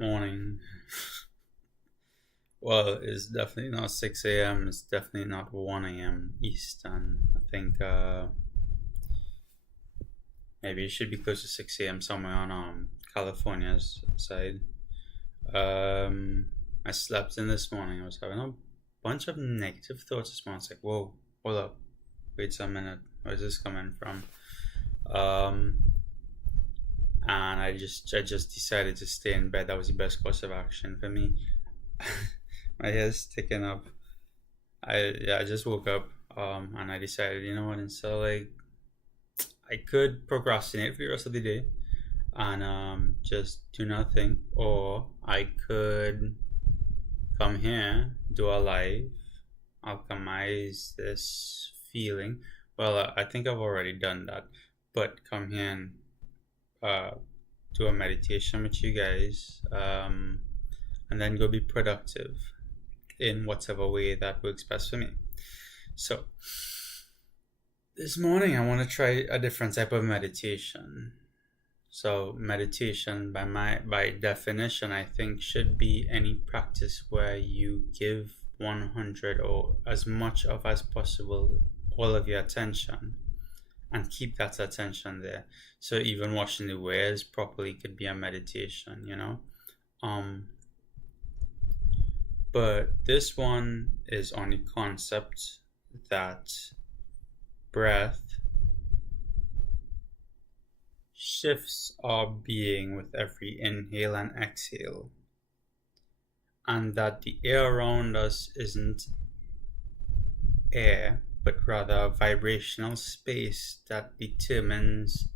Morning. Well, it's definitely not 6 a.m. It's definitely not 1 a.m. Eastern. I think maybe it should be close to 6 a.m. somewhere on California's side. I slept in this morning. I was having a bunch of negative thoughts this morning. It's like, whoa, hold up, wait a minute, where's this coming from? Um, and I just decided to stay in bed. That was the best course of action for me. My hair's sticking up. I just woke up and I decided, you know what, and so like I could procrastinate for the rest of the day and just do nothing, or I could come here, do a live, alchemize this feeling. Well, I think I've already done that, but come here and uh, do a meditation with you guys, and then go be productive in whatever way that works best for me. So, this morning I want to try a different type of meditation. So, meditation by definition, I think, should be any practice where you give 100 or as much of as possible all of your attention and keep that attention there. So even washing the wares properly could be a meditation, you know. But this one is on the concept that breath shifts our being with every inhale and exhale, and that the air around us isn't air but rather a vibrational space that determines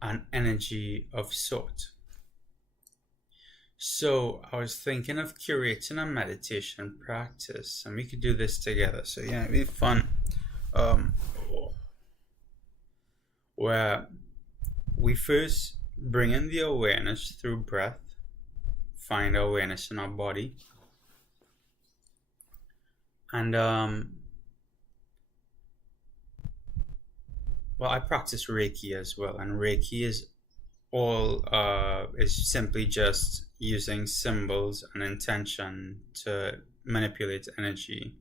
an energy of sort. So I was thinking of curating a meditation practice, and we could do this together. So yeah, it'd be fun. Where we first bring in the awareness through breath, find awareness in our body, and well, I practice Reiki as well, and Reiki is simply just using symbols and intention to manipulate energy.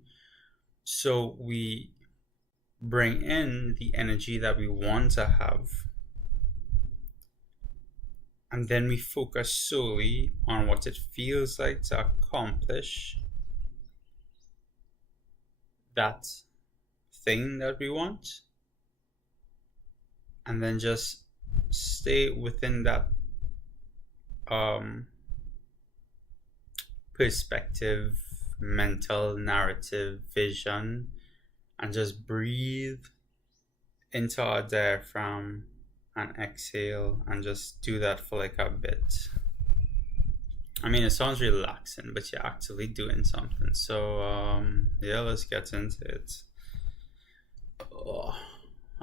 So we bring in the energy that we want to have, and then we focus solely on what it feels like to accomplish that thing that we want, and then just stay within that perspective, mental narrative, vision, and just breathe into our diaphragm and exhale, and just do that for like a bit. I mean, it sounds relaxing, but you're actively doing something. So yeah, let's get into it.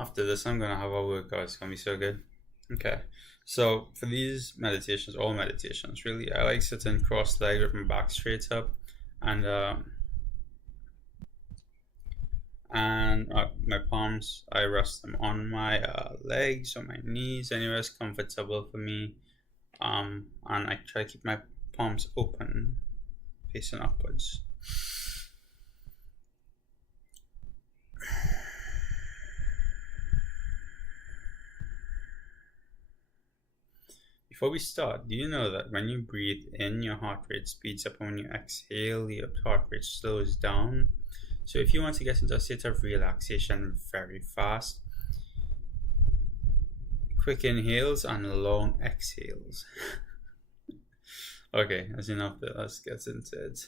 After this, I'm gonna have a workout. It's gonna be so good. Okay, so for these meditations, all meditations really, I like sitting cross-legged with my back straight up, and my palms, I rest them on my legs or my knees, anywhere is comfortable for me. And I try to keep my palms open, facing upwards. Before we start, do you know that when you breathe in, your heart rate speeds up, and when you exhale, your heart rate slows down? So if you want to get into a state of relaxation very fast, quick inhales and long exhales. Okay, that's enough there. Let's get into it.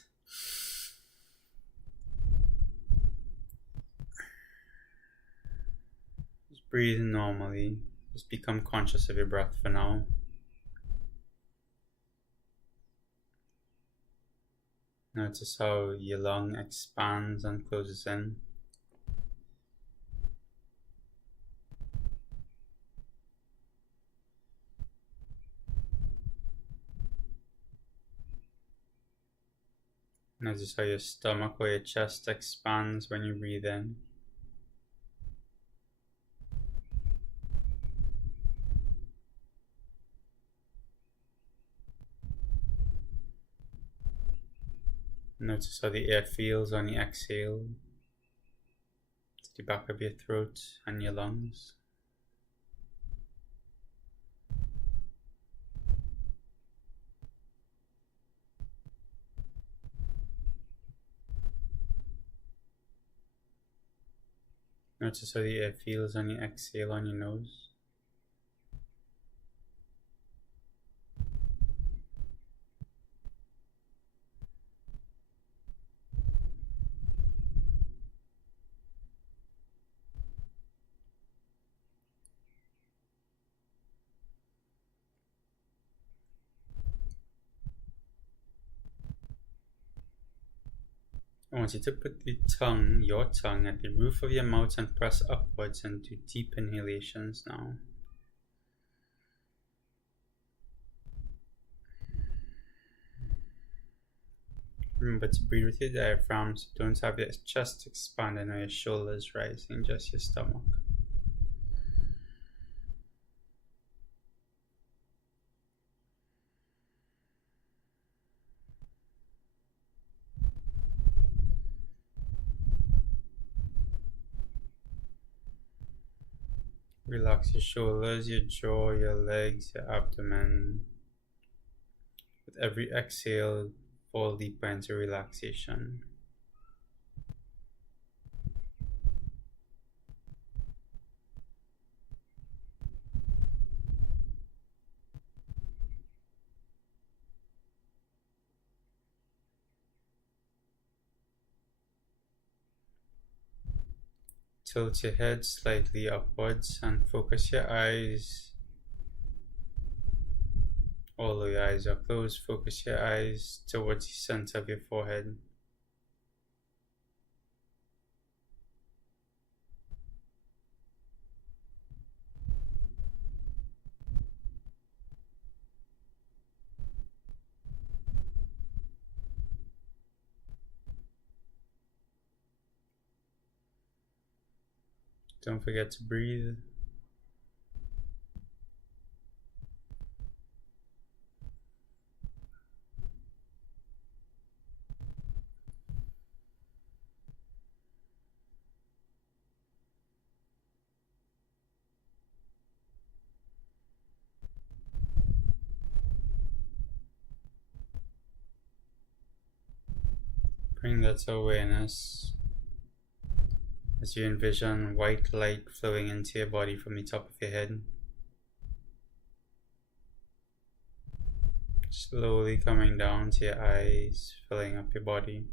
Just breathe normally. Just become conscious of your breath for now. Notice how your lung expands and closes in. Notice how your stomach or your chest expands when you breathe in. Notice how the air feels on the exhale to the back of your throat and your lungs. Notice how the air feels on the exhale on your nose. I want you to put your tongue at the roof of your mouth and press upwards and do deep inhalations now. Remember to breathe with your diaphragm, so don't have your chest expanding or your shoulders rising, just your stomach. Relax your shoulders, your jaw, your legs, your abdomen. With every exhale, fall deeper into relaxation. Tilt your head slightly upwards and focus your eyes. Although your eyes are closed, focus your eyes towards the center of your forehead. Don't forget to breathe. Bring that awareness as you envision white light flowing into your body from the top of your head. Slowly coming down to your eyes, filling up your body.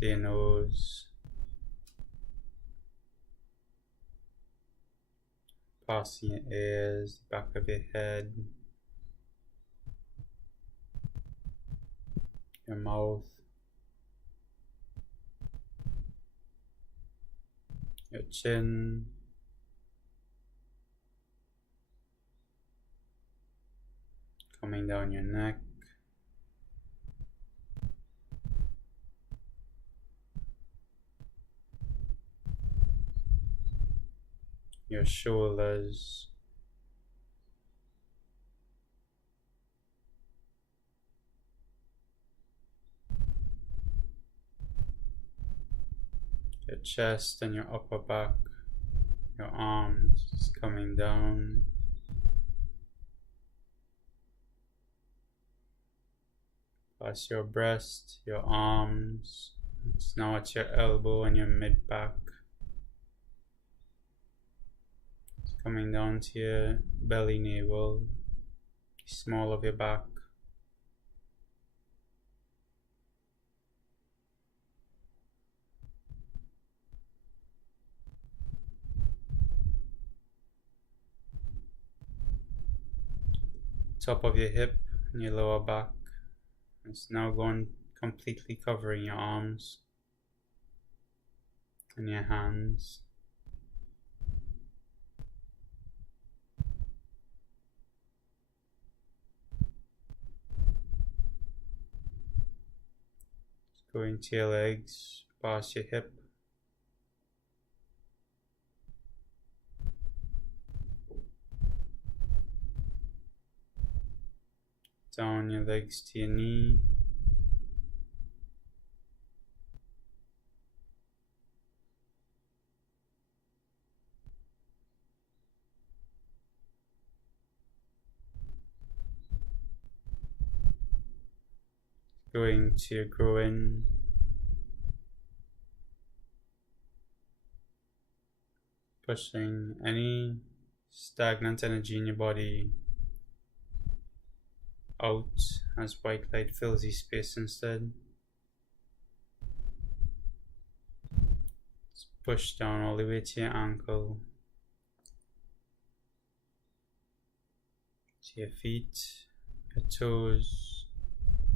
To your nose. Passing your ears, the back of your head. Your mouth. Your chin. Coming down your neck. Your shoulders. Your chest and your upper back. Your arms just coming down. Past your breast, your arms. It's now at your elbow and your mid back. It's coming down to your belly navel, small of your back. Top of your hip and your lower back. It's now going completely covering your arms and your hands. Just going to your legs, past your hip. down your legs to your knee. Going to your groin. Pushing any stagnant energy in your body out as white light fills the space instead. Just push down all the way to your ankle, to your feet, your toes,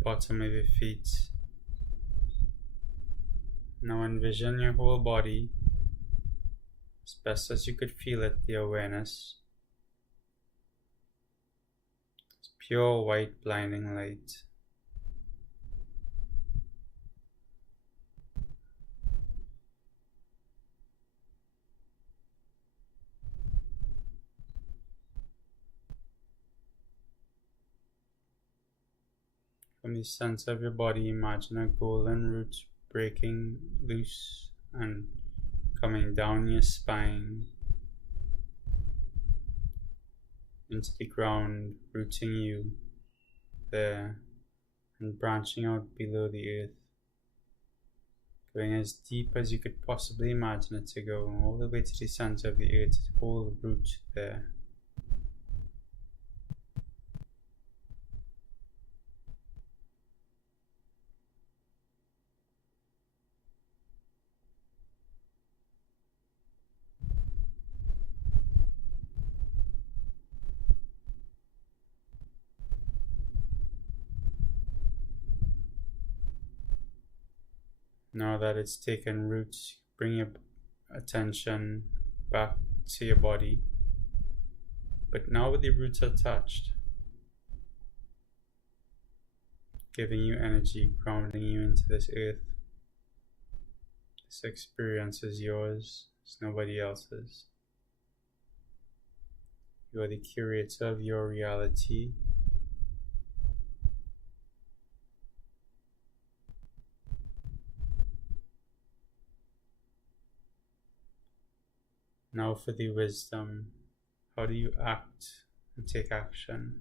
bottom of your feet. Now envision your whole body as best as you could feel it, the awareness. It's pure white blinding light. From the center of your body, imagine a golden root breaking loose and coming down your spine into the ground, rooting you there and branching out below the earth, going as deep as you could possibly imagine it to go, all the way to the center of the earth, the whole root there. Now that it's taken root, bring your attention back to your body, but now with the roots attached, giving you energy, grounding you into this earth. This experience is yours, it's nobody else's. You are the curator of your reality. Now for the wisdom. How do you act and take action?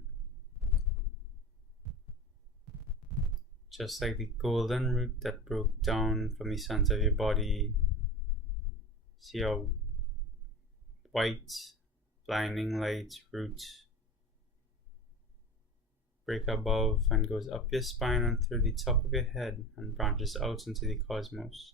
Just like the golden root that broke down from the center of your body, see a white, blinding light root break above and goes up your spine and through the top of your head and branches out into the cosmos.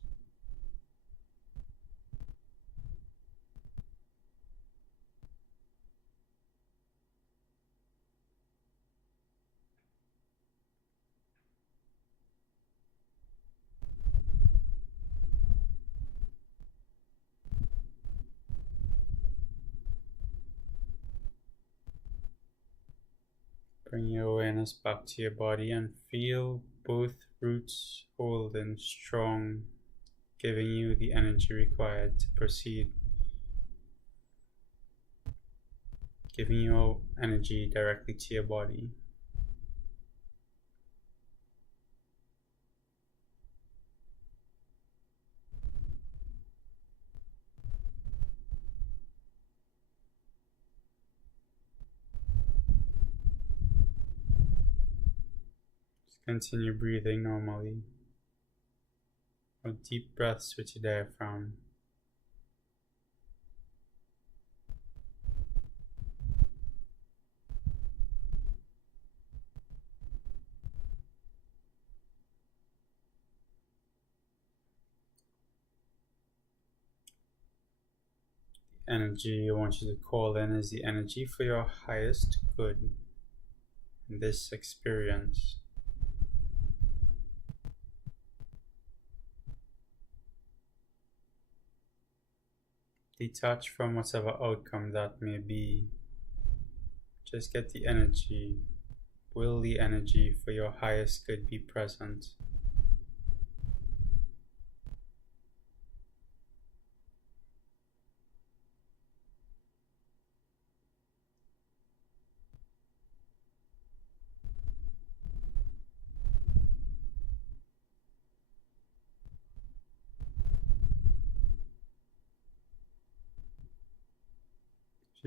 Bring your awareness back to your body and feel both roots holding strong, giving you the energy required to proceed, giving you energy directly to your body. Continue breathing normally, or deep breaths with your diaphragm. The energy I want you to call in is the energy for your highest good in this experience. Detach from whatever outcome that may be. Just get the energy. Will the energy for your highest good be present?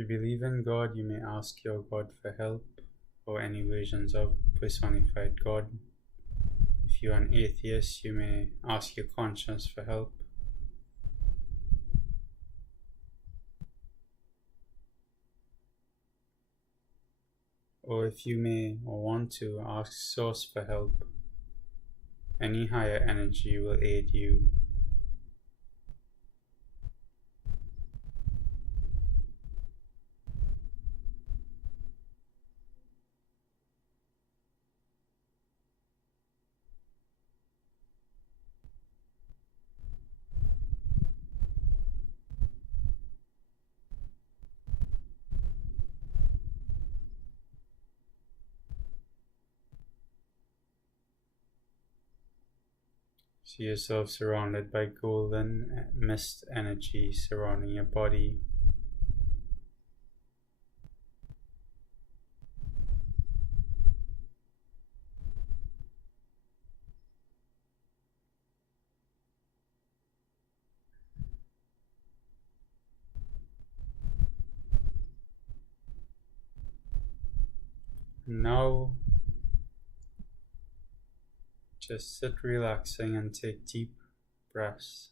you believe in God, you may ask your God for help or any versions of personified God. If you're an atheist, you may ask your conscience for help. Or if you may or want to, ask Source for help. Any higher energy will aid you. See yourself surrounded by golden mist energy surrounding your body. Now, just sit relaxing and take deep breaths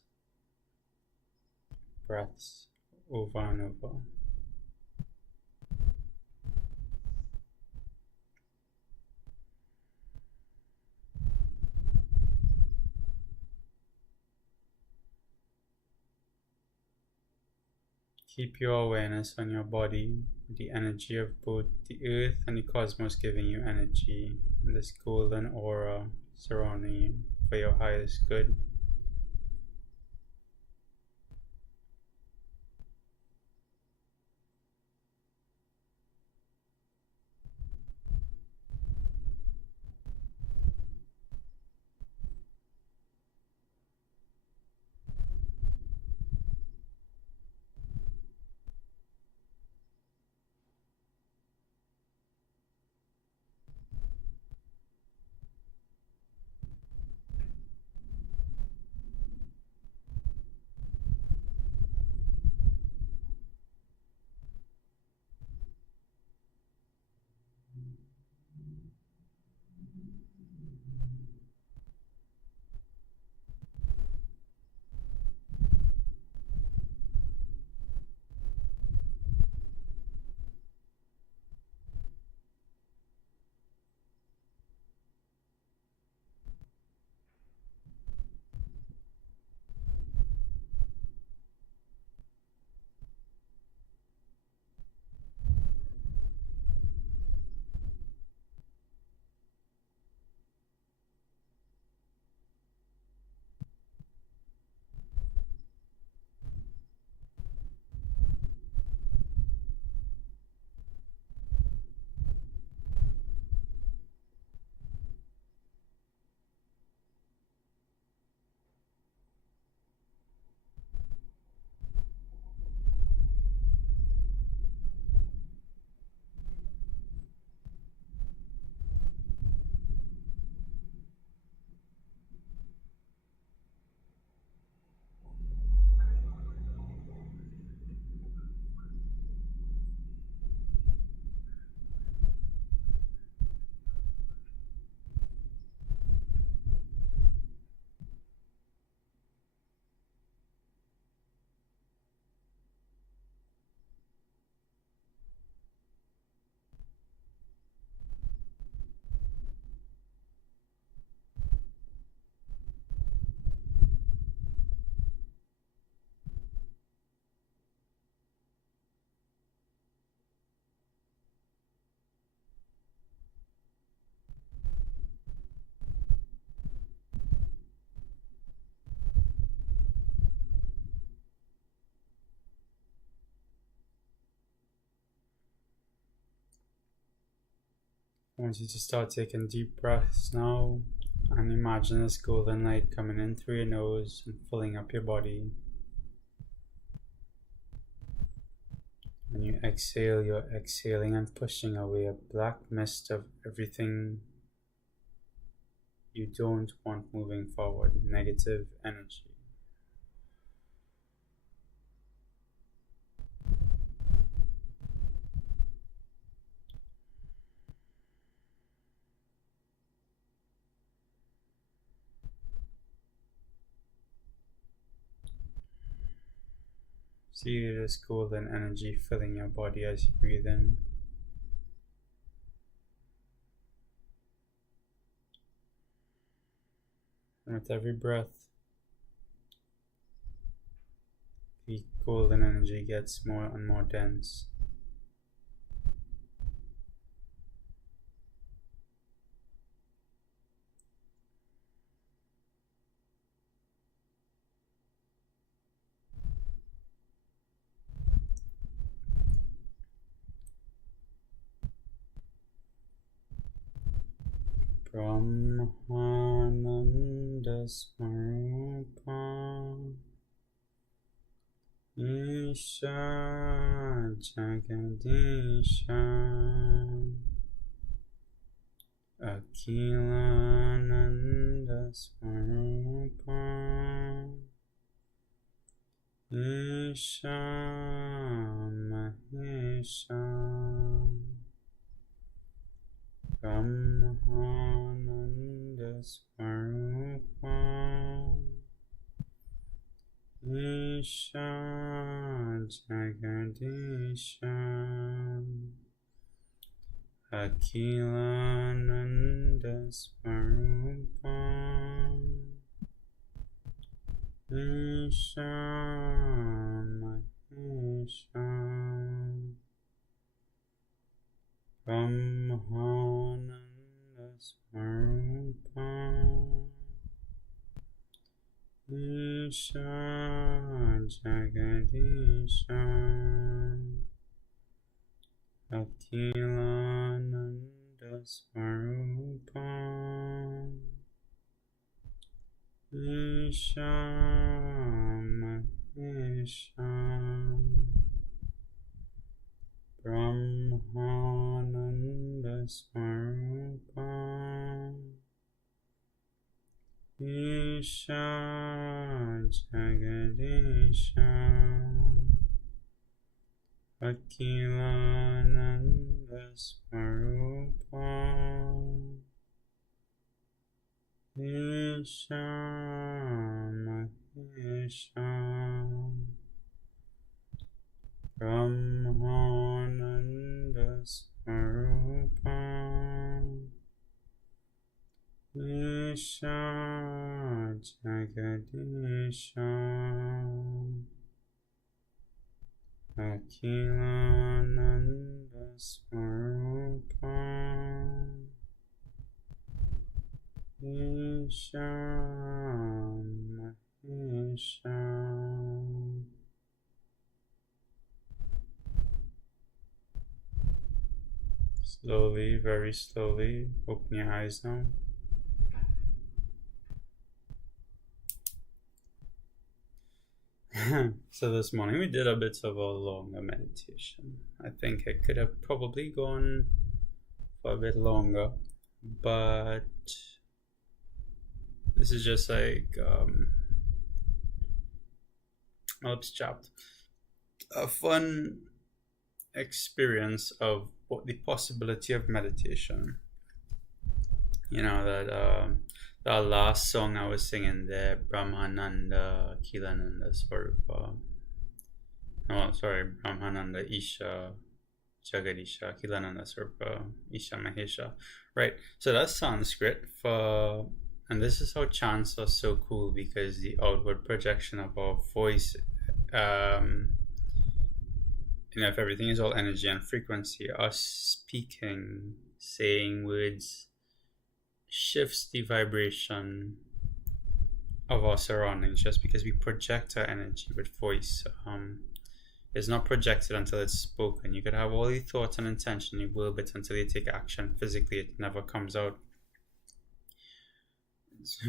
over and over. Keep your awareness on your body, the energy of both the earth and the cosmos giving you energy, and this golden aura surrounding you for your highest good. I want you to start taking deep breaths now and imagine this golden light coming in through your nose and filling up your body. When you exhale, you're exhaling and pushing away a black mist of everything you don't want moving forward, negative energy. See this golden energy filling your body as you breathe in. And with every breath, the golden energy gets more and more dense. Brahmananda Smarupa Isha Jagadisha Akhilananda Smarupa Isha Mahesha Brahmananda Swarupa Isha Jagadisha Akhilananda Swarupa Isha Mahesha Brahmananda Swarupa Isha Jagadisha Akhilananda Swarupa Isha Mahesha Brahmananda Swarupa Isha Jagadisha Akhilananda Swarupa Isha Mahesha Brahmananda Swarupa Isha Jagadisha Akhilananda Swarupa Isha Mahesha. Slowly, very slowly, open your eyes now. So this morning we did a bit of a longer meditation. I think I could have probably gone for a bit longer, but this is just like a fun experience of what the possibility of meditation. You know that last song I was singing there, Brahmananda Akhilananda Swarupa. Oh, sorry, Brahmananda Isha Jagadisha Akhilananda Swarupa Isha Mahesha. Right. So that's Sanskrit for, and this is how chants are so cool, because the outward projection of our voice, if everything is all energy and frequency, us speaking, saying words shifts the vibration of our surroundings, just because we project our energy with voice. It's not projected until it's spoken. You could have all the thoughts and intention you will, but until you take action physically, it never comes out. It's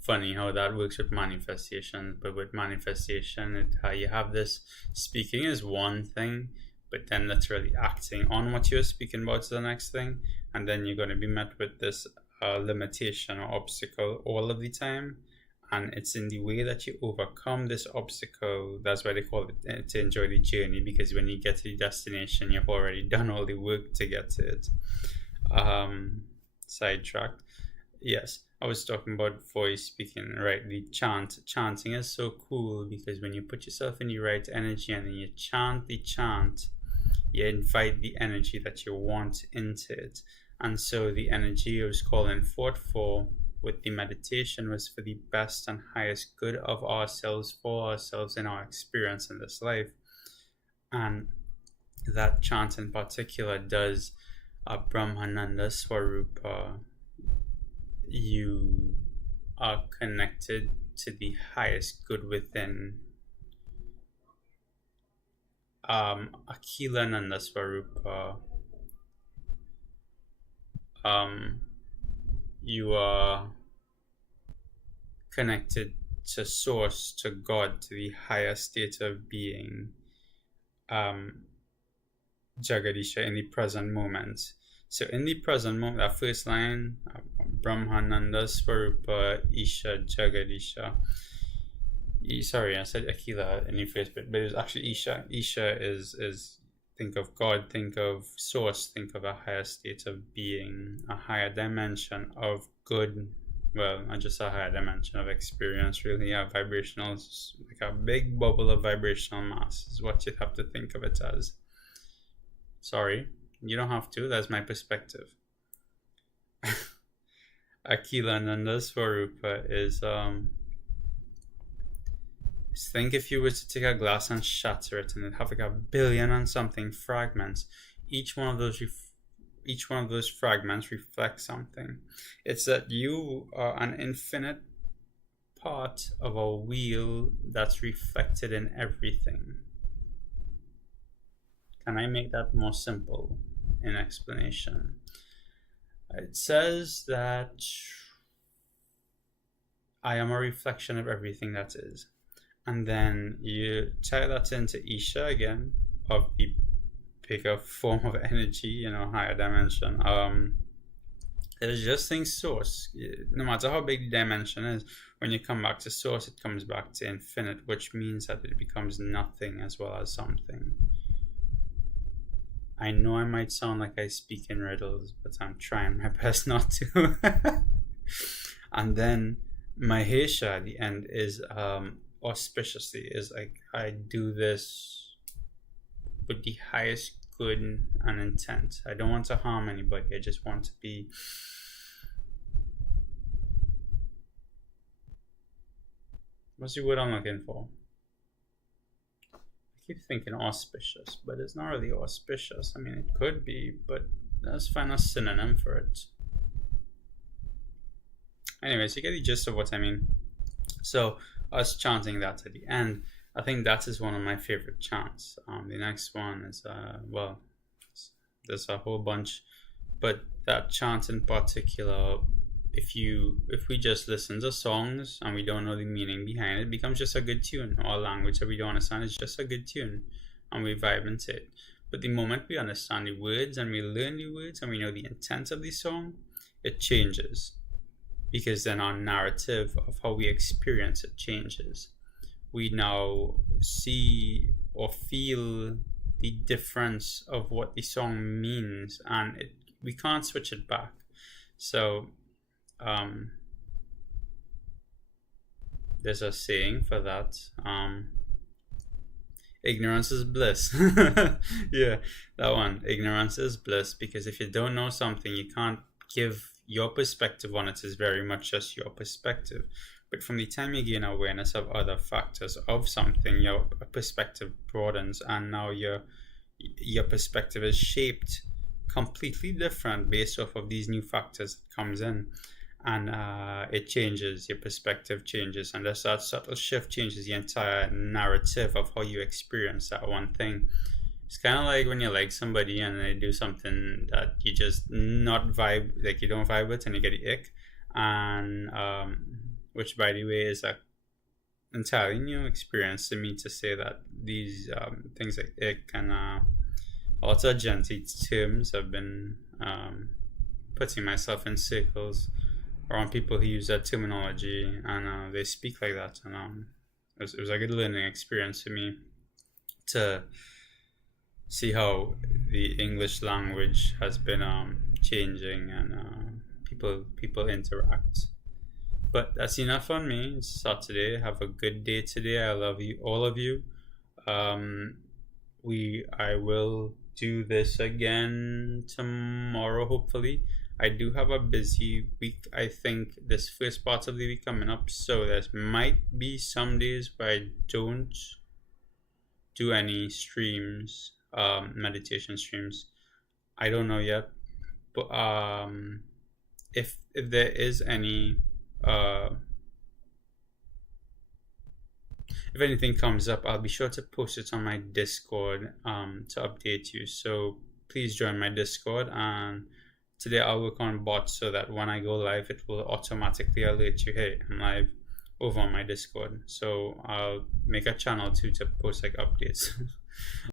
funny how that works with manifestation, but with manifestation, you have this speaking is one thing, but then literally acting on what you're speaking about is the next thing, and then you're going to be met with this limitation or obstacle all of the time, and it's in the way that you overcome this obstacle. That's why they call it to enjoy the journey, because when you get to the destination, you've already done all the work to get to it. Sidetracked. Yes, I was talking about voice speaking, right? The chanting is so cool because when you put yourself in the right energy and then you chant the chant, you invite the energy that you want into it. And so the energy I was calling forth for with the meditation was for the best and highest good of ourselves, for ourselves in our experience in this life. And that chant in particular does Brahmananda Swarupa. You are connected to the highest good within. Akhilananda Swarupa. You are connected to Source, to God, to the higher state of being, Jagadisha, in the present moment. So in the present moment, that first line, Brahmananda Swarupa Isha Jagadisha. Sorry, I said Akila in the first bit, but it was actually Isha. Isha is think of God, think of Source, think of a higher state of being, a higher dimension of good. Well, not just a higher dimension of experience, really, a vibrational, like a big bubble of vibrational mass is what you'd have to think of it as. Sorry, you don't have to, that's my perspective. Akhilananda Swarupa is, think if you were to take a glass and shatter it and it'd have like 1,000,000,000 and something fragments. Each one of those fragments reflects something. It's that you are an infinite part of a wheel that's reflected in everything. Can I make that more simple in explanation? It says that I am a reflection of everything that is. And then you tie that into Isha again, of the bigger form of energy, higher dimension. There's just things Source. No matter how big the dimension is, when you come back to Source, it comes back to infinite, which means that it becomes nothing as well as something. I know I might sound like I speak in riddles, but I'm trying my best not to. And then Mahesha at the end is auspiciously, is like, I do this with the highest good and intent. I don't want to harm anybody. I just want to be what's the word I'm looking for? I keep thinking auspicious, but it's not really auspicious. I mean, it could be, but let's find a synonym for it. Anyways, you get the gist of what I mean. So us chanting that at the end, I think that is one of my favorite chants. The next one is there's a whole bunch, but that chant in particular, if we just listen to songs and we don't know the meaning behind it, it becomes just a good tune. Or language that we don't understand is just a good tune, and we vibe into it. But the moment we understand the words and we learn the words and we know the intent of the song, it changes. Because then our narrative of how we experience it changes. We now see or feel the difference of what the song means, and we can't switch it back. So there's a saying for that. Ignorance is bliss. Yeah, that one. Ignorance is bliss, because if you don't know something, you can't give your perspective on it. Is very much just your perspective. But from the time you gain awareness of other factors of something, your perspective broadens, and now your perspective is shaped completely different based off of these new factors that comes in, and it changes. Your perspective changes, and that subtle shift changes the entire narrative of how you experience that one thing. It's kind of like when you like somebody and they do something that you just not vibe, like you don't vibe with, and you get the ick, and which, by the way, is a entirely new experience to me, to say that these things like ick and lots of gentle terms have been putting myself in circles around people who use that terminology, and they speak like that, and it was a good learning experience for me to see how the English language has been changing, and people interact. But that's enough on me. It's Saturday. Have a good day today. I love you, all of you. I will do this again tomorrow, hopefully. I do have a busy week. I think this first part of the week coming up, so there might be some days where I don't do any streams, meditation streams. I don't know yet, but if there is any, if anything comes up, I'll be sure to post it on my Discord to update you. So please join my Discord, and today I'll work on bots so that when I go live, it will automatically alert you, hey, I'm live, over on my Discord. So I'll make a channel too to post like updates.